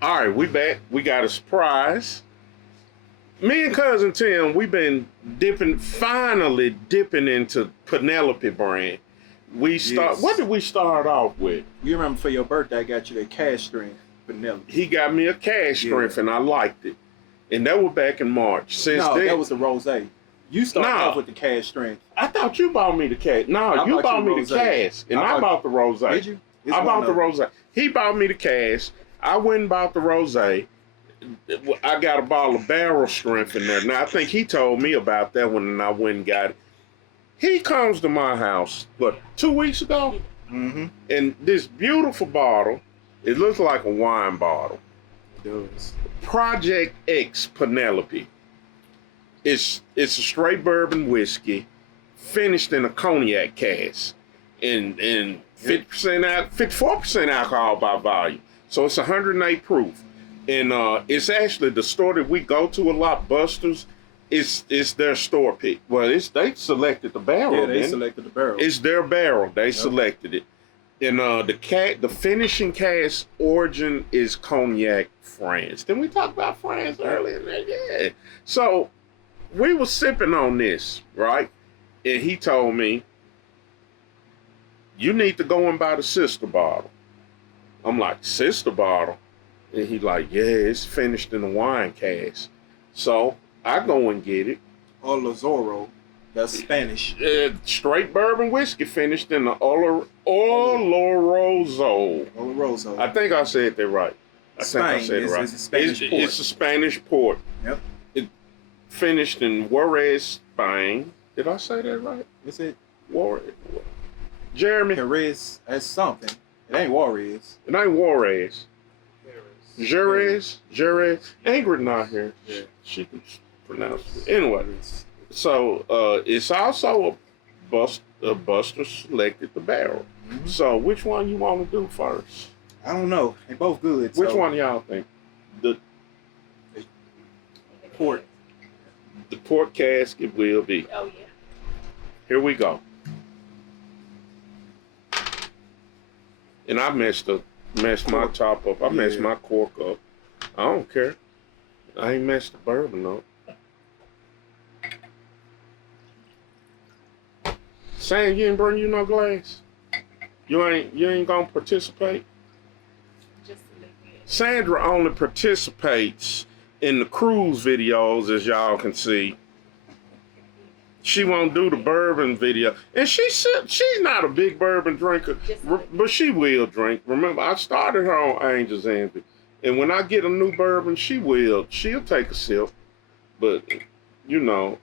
All right, we back. We got a surprise. Me and cousin Tim, we've been finally dipping into Penelope brand. Yes. What did we start off with? You remember for your birthday, I got you that cask strength vanilla. He got me a cask strength, and I liked it. And that was back in March. Since No, then, that was the rosé. You started off with the cask strength. I thought you bought me the cask. No, you bought me the cask, and I bought the rosé. Did you? I bought the rosé. He bought me the cask. I went and bought the rosé. I got a bottle of barrel strength in there. Now, I think he told me about that one, and I went and got it. He comes to my house, 2 weeks ago? Mm-hmm. And this beautiful bottle, it looks like a wine bottle. It does. Project X Penelope. It's a straight bourbon whiskey, finished in a cognac cask, and 54% alcohol by volume. So it's 108 proof. And it's actually the store that we go to a lot, Buster's. It's their store pick. Well, they selected the barrel. Yeah, they selected the barrel. It's their barrel. They selected it. And the finishing cask origin is Cognac, France. Didn't we talk about France earlier? Yeah. So we were sipping on this, right? And he told me, you need to go and buy the sister bottle. I'm like, sister bottle? And he like, yeah, it's finished in a wine cask. So I go and get it. Oloroso, that's Spanish. Straight bourbon whiskey finished in the Oloroso. Oloroso. I think I said that right. I think I said it right. It's a Spanish port. It's a Spanish port. Yep. It finished in Juarez, Spain. Did I say that right? Is it? Juarez. Jeremy. Jerez. That's something. It ain't Juarez. It ain't Juarez. Jerez. Ingrid not here. Yeah. She can pronounce it. Anyway, so it's also a Buster selected the barrel. Mm-hmm. So which one you want to do first? I don't know. They both good. Which one y'all think? The port. The port cask it will be. Oh yeah. Here we go. And I messed my top up. I messed my cork up. I don't care. I ain't messed the bourbon up. Sam, you didn't bring you no glass? You ain't gonna participate? Just a little bit. Sandra only participates in the cruise videos, as y'all can see. She won't do the bourbon video. And she's not a big bourbon drinker, but she will drink. Remember, I started her on Angel's Envy. And when I get a new bourbon, she'll take a sip. But, you know,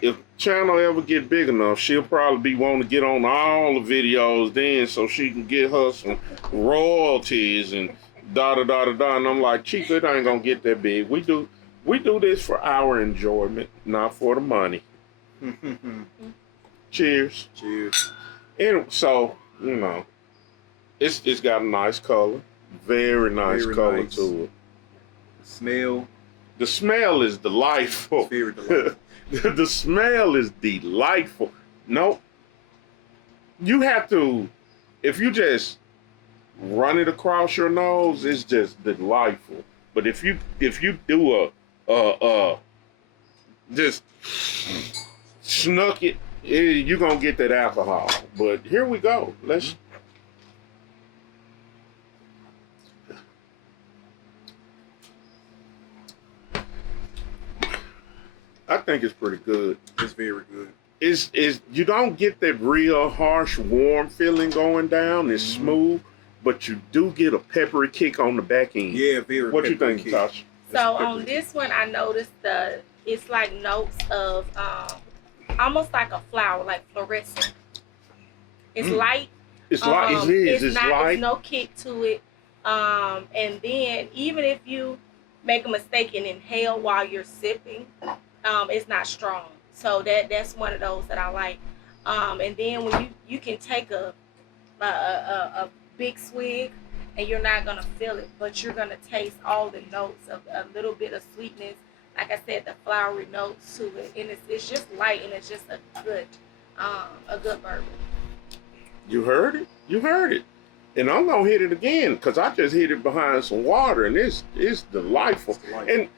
if channel ever get big enough, she'll probably be wanting to get on all the videos then so she can get her some royalties and da-da-da-da-da. And I'm like, Chief, it ain't gonna get that big. We do this for our enjoyment, not for the money. Cheers. Cheers. And so, you know, it's got a nice color. Very nice color to it. Smell. The smell is delightful. It's very delightful. The smell is delightful. Nope. You have to, if you just run it across your nose, it's just delightful. But if you do just snuck it, you're gonna get that alcohol. But here we go. I think it's pretty good. It's very good. Is you don't get that real harsh, warm feeling going down. It's smooth, but you do get a peppery kick on the back end. Yeah, very. What you think, Tasha? So on this one, I noticed it's like notes of almost like a flower, like fluorescent. It's light. It's light. It's light. There's no kick to it. And then even if you make a mistake and inhale while you're sipping, it's not strong. So that's one of those that I like. And then when you can take a big swig and you're not gonna feel it, but you're gonna taste all the notes of a little bit of sweetness. Like I said, the flowery notes to it, and it's just light, and it's just a good bourbon. You heard it. And I'm gonna hit it again because I just hit it behind some water, and it's delightful. And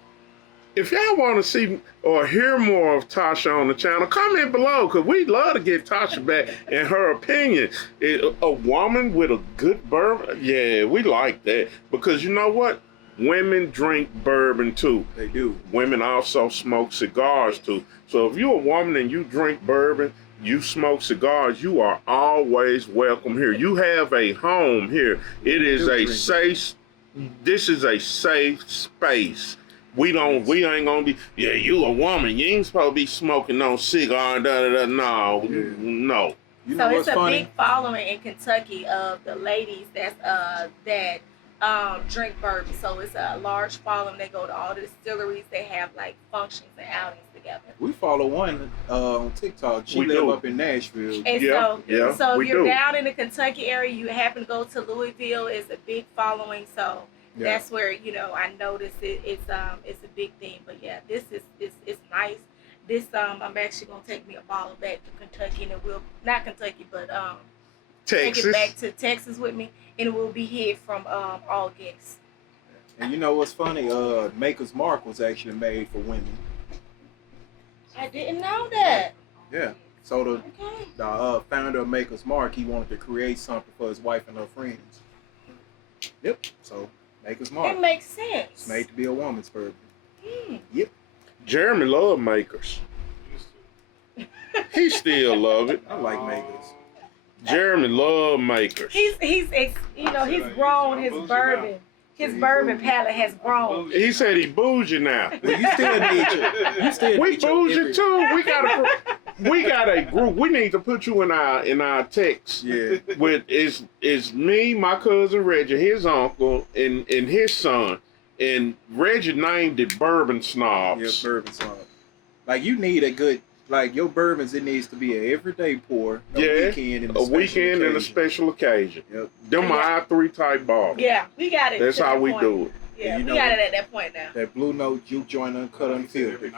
if y'all want to see or hear more of Tasha on the channel, comment below because we'd love to get Tasha back and her opinion. A woman with a good bourbon, yeah, we like that because you know what? Women drink bourbon too. They do. Women also smoke cigars too. So if you're a woman and you drink bourbon, you smoke cigars, you are always welcome here. You have a home here. It is a safe, this is a safe space. We ain't gonna be, yeah, you a woman, you ain't supposed to be smoking no cigar, no. You So know it's what's a funny? big following in Kentucky of the ladies that drink bourbon. So it's a large following. They go to all the distilleries. They have like functions and outings together. We follow one on TikTok. She We live do. up in Nashville. And Yeah, so if we you're do. down in the Kentucky area, you happen to go to Louisville, it's a big following. So Yeah. that's where I noticed it's a big thing. But yeah, this is it's nice. This I'm actually gonna take me a bottle back to Kentucky, and it will not Kentucky, but take Texas. it back to Texas with me, and it will be here from August. And you know what's funny? Maker's Mark was actually made for women. I didn't know that. Yeah. So Okay. the founder of Maker's Mark, he wanted to create something for his wife and her friends. Yep. So Maker's Mark. It makes sense. It's made to be a woman's bourbon. Mm. Yep. Jeremy love makers. He still love it. I like Makers. Jeremy love makers. He's grown his bourbon. His bourbon palate has grown. He said he bougie now. Well, you still need your. We bougie too. We got a group. We need to put you in our text. Yeah. With is me, my cousin Reggie, his uncle, and his son. And Reggie named it Bourbon Snobs. Yeah, bourbon song. Like you need a good. Like your bourbons, it needs to be an everyday pour. Weekend and a special occasion. Yep. Them are I3 type bottles. Yeah, we got it. That's to how that we point. do it. Yeah, And we you got know- it at that point now. That Blue Note juke joint uncut unfiltered.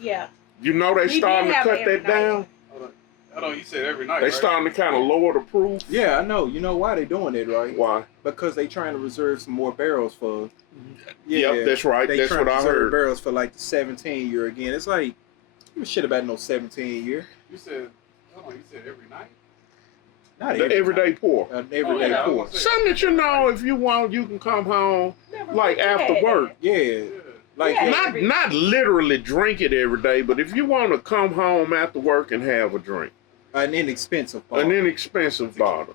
Yeah. You know they We starting did to have cut it every that down. Hold on, you said every night. They right? starting to kind of lower the proof. Yeah, I know. You know why they doing it, right? Why? Because they trying to reserve some more barrels for. Yep, that's right. They That's trying what to I reserve heard. barrels for like the 17 year again. It's like give a shit about no 17 year. You said, hold on, you said every night? Not The everyday pour. An everyday yeah. pour. Something that you know, if you want, you can come home Never like really after had work. Yeah. Yeah. Like Yeah. Not literally drink it every day, but if you want to come home after work and have a drink, an inexpensive bottle. an inexpensive bottle.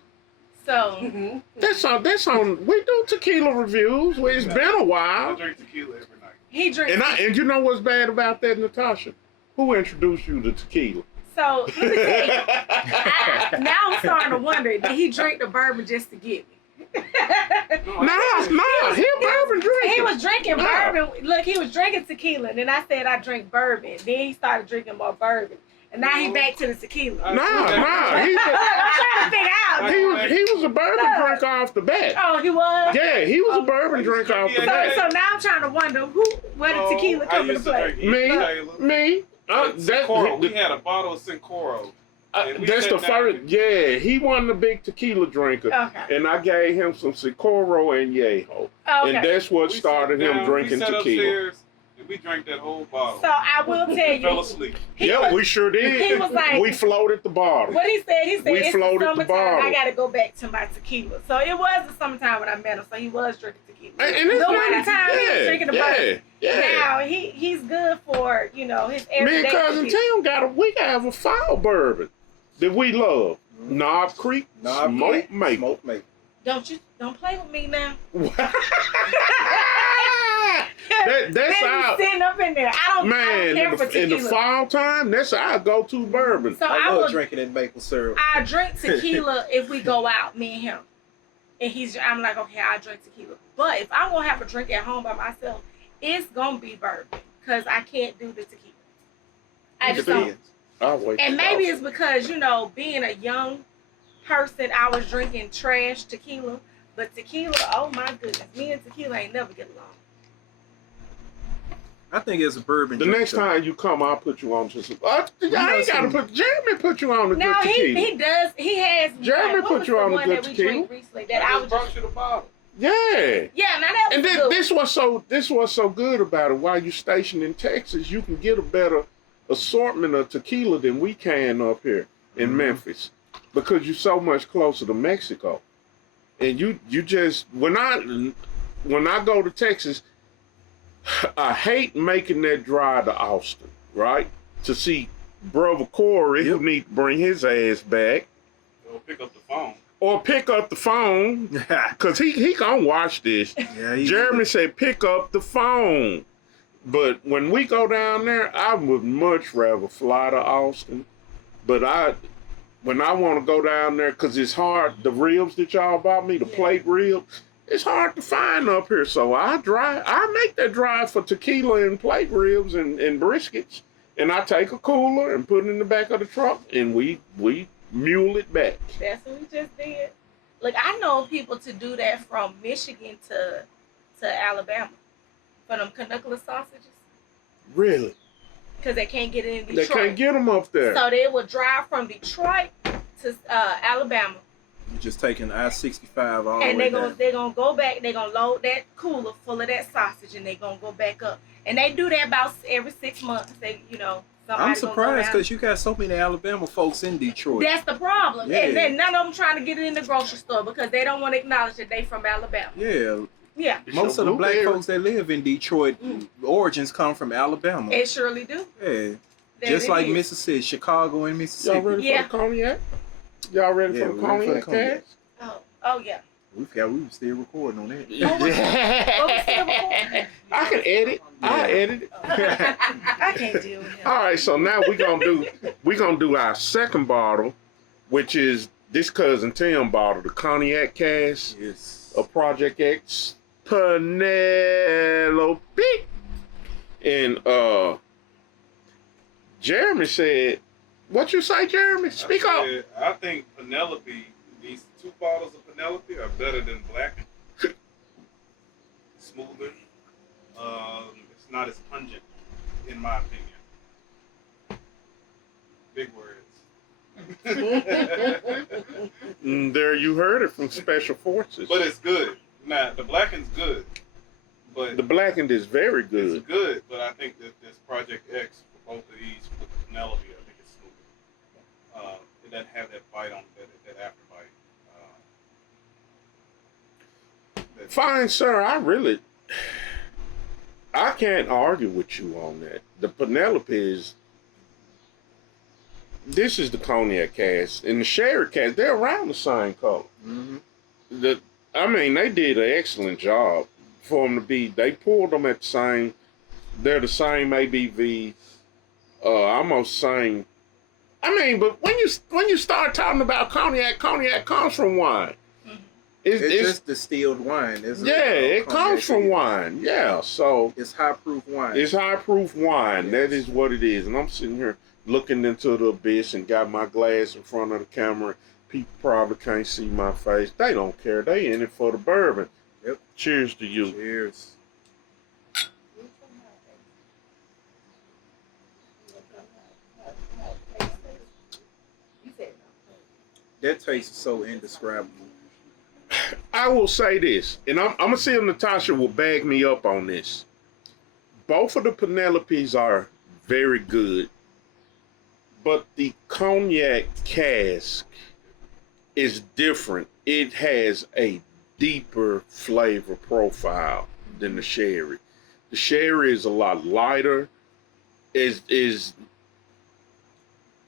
So That's on. We do tequila reviews. It's been a I while, drink tequila every night. he drinks. and you know what's bad about that, Natasha? Who introduced you to tequila? So let me tell you, now I'm starting to wonder, did he drink the bourbon just to get me? No, he a bourbon drinker. He was drinking No. bourbon. Look, he was drinking tequila, and then I said I drink bourbon. Then he started drinking more bourbon, and now he back to the tequila. No, I'm trying to figure out. he was a bourbon drinker off the bat. Oh, he was. Yeah, he was a bourbon drinker off the So, bat. so now I'm trying to wonder where did tequila come into play? Me. Sincoro. We had a bottle of Sincoro. And we That's sat the down first. and- Yeah, he wasn't a big tequila drinker, Okay. and I gave him some Sikoro and Yeho, Okay. and that's what we started sat him down, drinking we sat tequila. upstairs, and we drank that whole bottle. So I will tell Fell you, asleep. Yeah, we sure did. he was like- we floated the bottle. what he said, We it's the floated the summertime. bottle. I got to go back to my tequila. So it was the summertime when I met him. So he was drinking tequila. And it's the not- wintertime, he was drinking the bourbon. Yeah. Now he's good for his Me everyday. and cousin tequila. Tim have a fall bourbon that we love. Knob Creek Smoke Maple. Smoke maple. Don't play with me now. That's Then he's our sitting up in there. I don't man care for in the tequila. fall time. That's our go-to bourbon. So I I love will. drinking that maple syrup. I drink tequila if we go out, me and him. And I'm like, okay, I drink tequila. But if I'm gonna have a drink at home by myself, it's gonna be bourbon because I can't do the tequila. I just don't. Depends. I'll wait And till maybe fall. it's because being a young person, I was drinking trash tequila. But tequila, oh my goodness, me and tequila ain't never get along. I think it's a bourbon. The drink, next though. time you come, I'll put you on to some. I ain't know gotta put Jeremy put you on the No, good tequila. he does. He has. Jeremy what put was you the on the one good that we tequila. drank recently that I I just was brought just. you the bottle. Yeah. Yeah, now that was And good. this was so good about it. While you stationed in Texas, you can get a better assortment of tequila than we can up here in Memphis, because you're so much closer to Mexico. And you just when I go to Texas, I hate making that drive to Austin, right? To see brother Corey, who need to bring his ass back, Go pick up the phone. or pick up the phone, because he gonna watch this. Yeah, Jeremy said pick up the phone. But when we go down there, I would much rather fly to Austin. But when I want to go down there, because it's hard, the ribs that y'all bought me, the plate ribs, it's hard to find up here. So I make that drive for tequila and plate ribs and briskets. And I take a cooler and put it in the back of the truck, and we mule it back. That's what we just did. Look, I know people to do that from Michigan to Alabama for them canola sausages, Really? because they can't get it in They Detroit. can't get them up there. So they will drive from Detroit to Alabama, You're just taking I-65 all the and way they're gonna go back. They're gonna load that cooler full of that sausage, and they're gonna go back up. And they do that about every 6 months. They, I'm surprised because you got so many Alabama folks in Detroit. That's the problem. Yeah. And then none of them trying to get it in the grocery store because they don't want to acknowledge that they from Alabama. Yeah, Yeah, most of the black folks that live in Detroit, origins come from Alabama. they surely do. Yeah, That just it like is. Mississippi, Chicago and Y'all Mississippi. ready Yeah. for the cognac? Y'all ready Yeah, for the we're ready for the cognac, cognac. Cass? Oh yeah. We were still recording on that. I can edit. I edit it. I can't deal with him. All right, so now we're gonna do our second bottle, which is this cousin Tim bottle, the cognac cask Yes. of Project X, Penelope. And Jeremy said, "What you say, Jeremy? Speak up." I think Penelope, these 2 bottles of Penelope are better than Blackened. Smoother. It's not as pungent, in my opinion. Big words. There you heard it from Special Forces. But it's good. Nah, the Blackened's good. But The Blackened is very good. it's good, but I think that this Project X for both of these with Penelope, I think it's smoother. It doesn't have that bite on that afterbite. Fine, sir. I can't argue with you on that. The Penelope is. This is the cognac cask and the sherry cask. They're around the same color. Mm-hmm. They did an excellent job for them to be. They pulled them at the same. They're the same ABV, almost same. But when you start talking about cognac comes from wine. It's just distilled wine. It comes from wine. Yeah, so it's high proof wine. it's high proof wine. Yes. That is what it is. And I'm sitting here looking into the abyss and got my glass in front of the camera. People probably can't see my face. They don't care. They in it for the bourbon. Yep. Cheers to you. Cheers. That taste is so indescribable. I will say this, and I'm gonna see if Natasha will bag me up on this. Both of the Penelopes are very good, but the cognac cask is different. It has a deeper flavor profile than the sherry. The sherry is a lot lighter. Is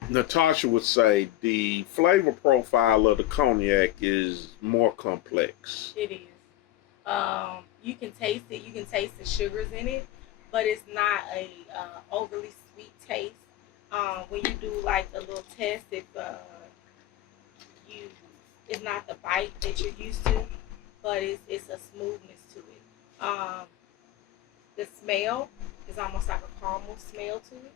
Natasha would say the flavor profile of the cognac is more complex. It is. You can taste it. You can taste the sugars in it, but it's not a overly sweet taste. When you do like the little test, if it's not the bite that you're used to, but it's a smoothness to it. The smell is almost like a caramel smell to it.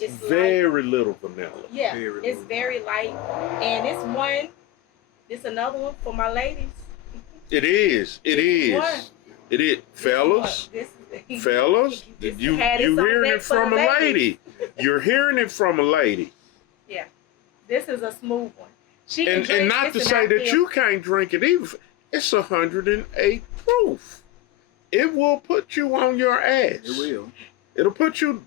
It's Very little vanilla. Yeah, Very it's little. very light, and it's another one for my ladies. It is. It is. One. It is, fellas. Fellas, you hearing it from a lady. You're hearing it from a lady. Yeah, this is a smooth one. She can And drink not to this say and that feel- you can't drink it either. It's 108 proof. It will put you on your ass. It will. It'll put you,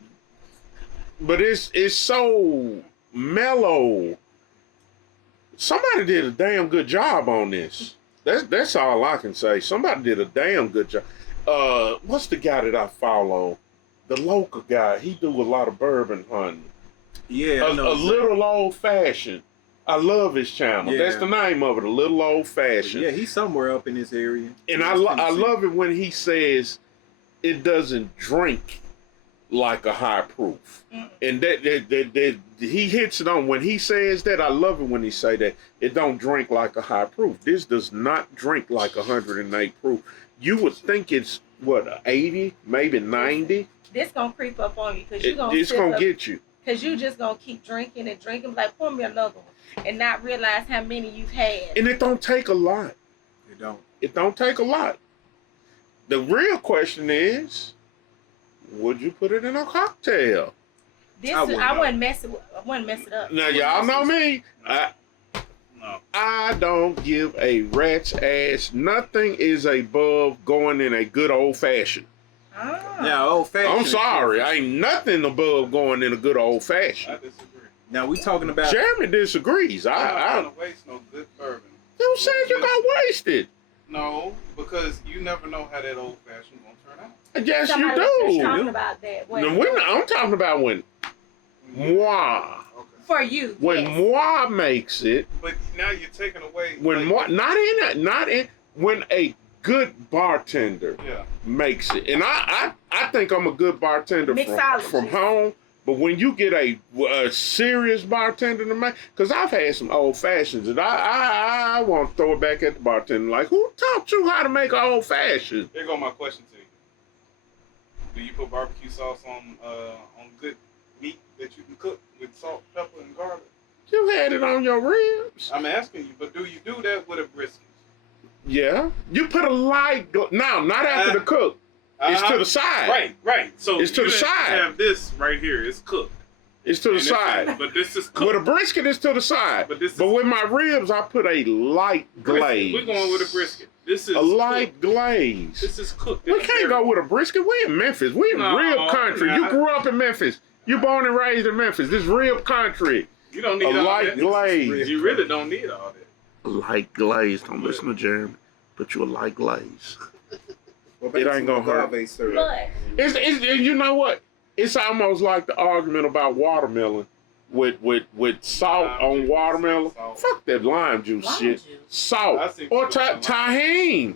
but it's so mellow. Somebody did a damn good job on this. That's all I can say. Somebody did a damn good job. What's the guy that I follow? The local guy. He do a lot of bourbon hunting. Yeah, A little old fashioned. I love his channel. Yeah. That's the name of it. A little old fashioned. Yeah, he's somewhere up in this area. And I love it when he says it doesn't drink like a high proof. And that he hits it on when he says that. I love it when he say that it don't drink like a high proof. This does not drink like 108 proof. You would think it's what, 80, maybe 90. This gonna creep up on you because you're It's gonna get you. Because you just gonna keep drinking and drinking. Like, pour me another one, and not realize how many you've had. And it don't take a lot. It don't. It don't take a lot. The real question is, would you put it in a cocktail? This I I wouldn't. wouldn't mess it up. Now y'all know me. No. I don't give a rat's ass. Nothing is above going in a good old fashioned. Ah. Now, old fashioned. I'm sorry, ain't nothing above going in a good old I fashioned. disagree. Now we talking about. Jeremy disagrees. I'm not I gonna waste no good bourbon. who said you gonna waste it? No, because you never know how that old fashioned gonna turn out. Yes, Somebody you was just do. talking about that. Now, I'm talking about when moi, Okay. For you. when yes. moi makes it. But now you're taking away. When like, not in when a good bartender Yeah. makes it, and I think I'm a good bartender Mixologist. from home, but when you get a serious bartender to make, because I've had some old fashions, and I want to throw it back at the bartender, like, who taught you how to make an old fashioned? Here go my question to you. Do you put barbecue sauce on good meat that you can cook with salt, pepper, and garlic? You had it on your ribs. I'm asking you, but do you do that with a brisket? Yeah, you put a light. No, not after the cook. It's to the side. Right. So It's to you the didn't side. have this right here. It's cooked. It's to the And this side. is- but this is With a cooked. brisket, it's to the side. But this But is- with my ribs, I put a light glaze. We're going with a brisket. This is A light glaze. This is cooked. We can't go with a brisket. We in Memphis. We in No, rib country. You nah. grew up in Memphis. You born and raised in Memphis. This rib country. You don't A need all light that. glaze. You really don't need all that. A light glaze. Don't listen to Jeremy. Put you a light glaze. Well, It ain't gonna hurt. agave syrup. But It's you know what? It's almost like the argument about watermelon with salt Lime on juice, watermelon. salt. Fuck that lime juice Lime shit. juice. Salt I see or people with tahine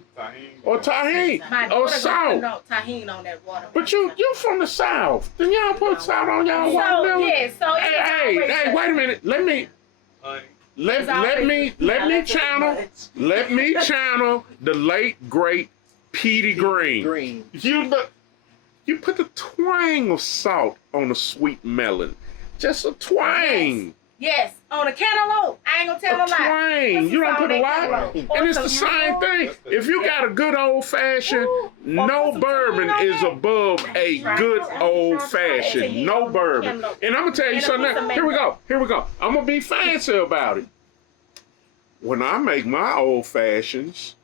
or tahine my or daughter salt. gonna put tahini on that water. But you from the South. Then y'all put salt on y'all So watermelon. yeah, so it's Hey, always hey, wait a minute. Let me channel the late great Petey Green. Green. You put the twang of salt on a sweet melon. Just a twang. Yes, on a cantaloupe. I ain't gonna tell A a lie. twang. You don't put a lot. Cantaloupe. And it's the same thing. If you got a good old fashioned, no bourbon is above a good old fashioned. No bourbon. And I'm gonna tell you something. Now. Here we go. I'm gonna be fancy about it. When I make my old fashions,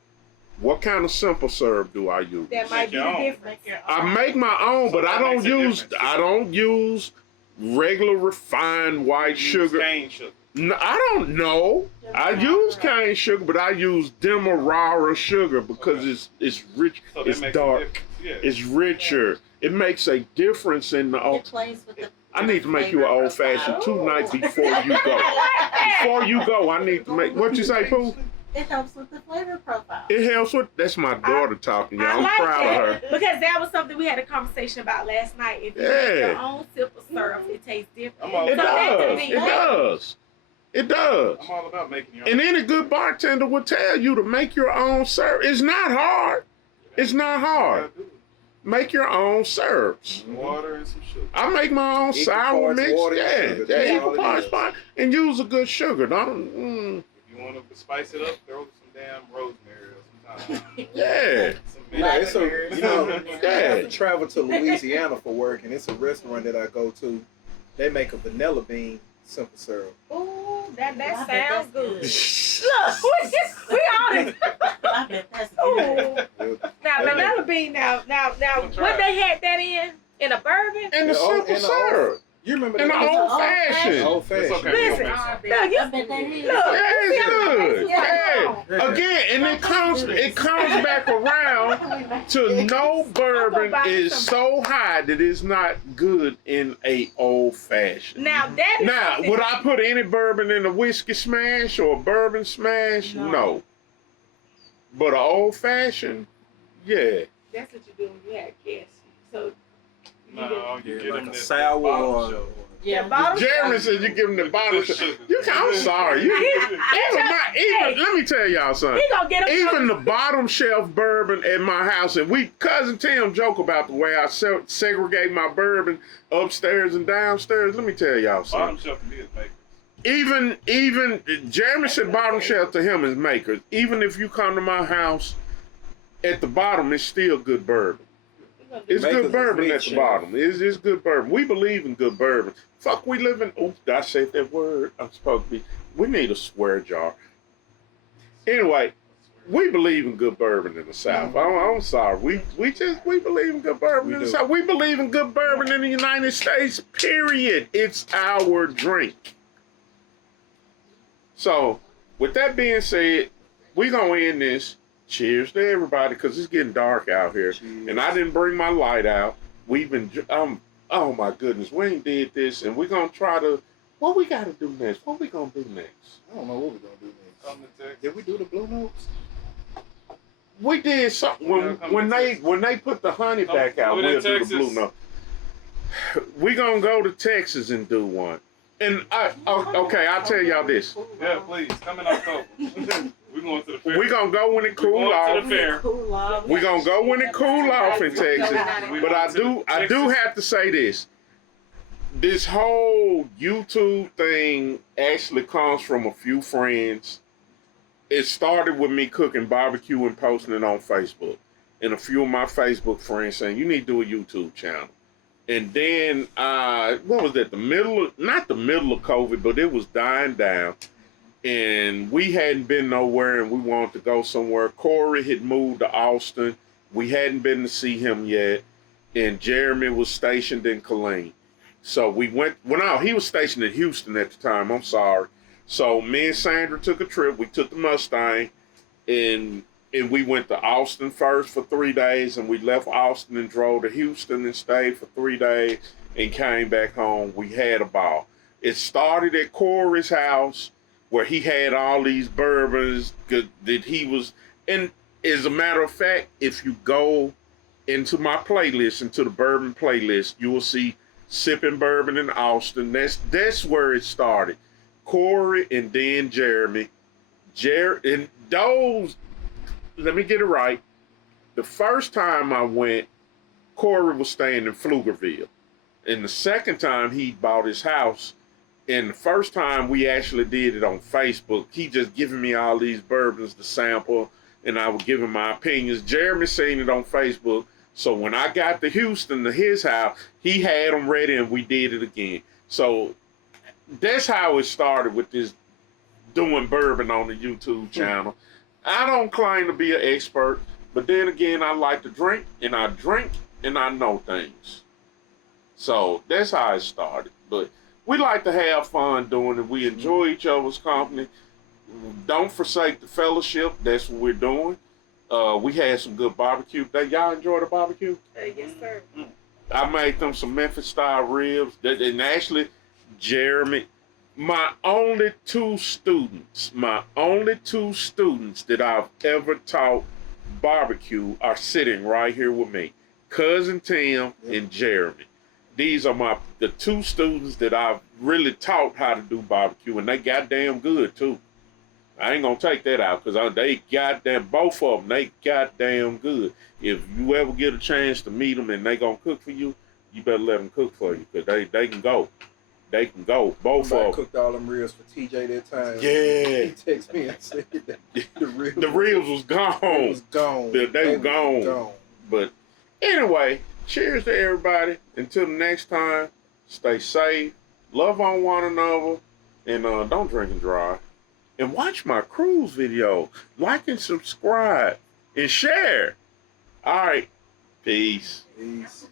what kind of simple syrup do I use? That might be the difference. I make my own, but So I that makes a difference. don't use regular refined white sugar. Cane sugar. No, I don't know. I use cane sugar, but I use Demerara sugar because it's rich, So that it's makes a dark, difference. Yeah. it's richer. It makes a difference in the. It plays with the. I need to make you an old fashioned tonight before you go. Before you go, I need to make. What you say, Pooh? It helps with the flavor profile. It helps with. That's my daughter talking, y'all. I I'm like proud that of her. because that was something we had a conversation about last night. If you make Yeah. your own simple syrup, it tastes different. I'm all It So that does. could be It does. It does. I'm all about making your own. And any good bartender will tell you to make your own syrup. It's not hard. It's not hard. Make your own syrups. Water and some sugar. I make my own Equal sour parts mix. water and Yeah, sugar. yeah, That's equal all it parts, is. fine. And use a good sugar. Don't. If you want to spice it up, throw some damn rosemary or some thyme. Yeah. Some It's a, I have to Yeah. travel to Louisiana for work, and it's a restaurant that I go to. They make a vanilla bean simple syrup. Ooh, that I bet sounds that's good. good. Look, we on it. I bet that's Ooh. good. With- Now, That vanilla bean. Now, I'm trying. what they had that in a bourbon? And the simple and syrup. You remember And the that? old fashioned. Old fashioned. It's okay. Listen, I look, you, bet that is. look. Yeah, it's good. Yeah. Yeah. Again, and it comes back around to no bourbon is so high that it's not good in a old fashioned. Now that is Now, something- would I put any bourbon in a whiskey smash or a bourbon smash? No. But an old fashioned, yeah. That's what you do when you have guests. So No, you Yeah, get like them a this sour bottom or- shelf. Yeah, bottom Jeremy said you give him the bottle. You can, I'm sorry. Let me tell y'all something. he gonna get them. Even the bottom shelf bourbon at my house, and cousin Tim joke about the way I segregate my bourbon upstairs and downstairs. Let me tell y'all something. Bottom shelf to me is makers. Even Jeremy said bottom shelf to him is makers. Even if you come to my house, at the bottom it's still good bourbon. It's Makers good is bourbon mid at the shelf. bottom. It's good bourbon. We believe in good bourbon. Fuck, we live in. Oops, I said that word. I'm supposed to be. We need a swear jar. Anyway, we believe in good bourbon in the South. I'm sorry. We believe in good bourbon We in the do. South. We believe in good bourbon in the United States. Period. It's our drink. So, with that being said, we gonna end this. Cheers to everybody, because it's getting dark out here. Cheers. And I didn't bring my light out. We've been, oh my goodness, we ain't did this, and we're gonna try to, what we gotta do next? What we gonna do next? I don't know what we're gonna do next. Come to Texas. Did we do the Blue Notes? We did something, when they put the honey back out, Come to we'll do the Texas. Blue Note. We gonna go to Texas and do one. And, okay, I'll tell y'all this. Yeah, please. Come in October. We're going to the fair. We gonna go when it cool We're going to off. the fair. Cool off. We gonna go when it cool off in Texas. We But I going to do Texas. have to say this. This whole YouTube thing actually comes from a few friends. It started with me cooking barbecue and posting it on Facebook. And a few of my Facebook friends saying, you need to do a YouTube channel. And then, what was that? Not the middle of COVID, but it was dying down. And we hadn't been nowhere, and we wanted to go somewhere. Corey had moved to Austin. We hadn't been to see him yet. And Jeremy was stationed in Killeen. So we went, well, no, he was stationed in Houston at the time. I'm sorry. So me and Sandra took a trip. We took the Mustang, and we went to Austin first for 3 days, and we left Austin and drove to Houston and stayed for 3 days and came back home. We had a ball. It started at Corey's house, where he had all these bourbons that he was, and as a matter of fact, if you go into my playlist, into the bourbon playlist, you will see Sipping Bourbon in Austin. That's where it started. Corey and then Jeremy. And those, let me get it right. The first time I went, Corey was staying in Pflugerville. And the second time he bought his house. And the first time we actually did it on Facebook, he just giving me all these bourbons to sample, and I would give him my opinions. Jeremy seen it on Facebook, so when I got to Houston to his house, he had them ready, and we did it again. So that's how it started with this doing bourbon on the YouTube channel. I don't claim to be an expert, but then again, I like to drink, and I know things. So that's how it started. But we like to have fun doing it. We enjoy each other's company. Don't forsake the fellowship. That's what we're doing. We had some good barbecue. Y'all enjoy the barbecue? Yes, sir. I made them some Memphis-style ribs. And actually, Jeremy, my only two students that I've ever taught barbecue are sitting right here with me. Cousin Tim and Jeremy. These are the two students that I've really taught how to do barbecue, and they goddamn good too. I ain't gonna take that out because both of them, they goddamn good. If you ever get a chance to meet them and they gonna cook for you, you better let them cook for you because they can go. they can go. Both Somebody of them. cooked all them ribs for TJ that time. Yeah. He texted me and said that the ribs, The ribs was gone. was gone. They were gone. But anyway, cheers to everybody. Until the next time, stay safe, love on one another, and don't drink and drive. And watch my cruise video. Like and subscribe and share. All right. Peace. Peace.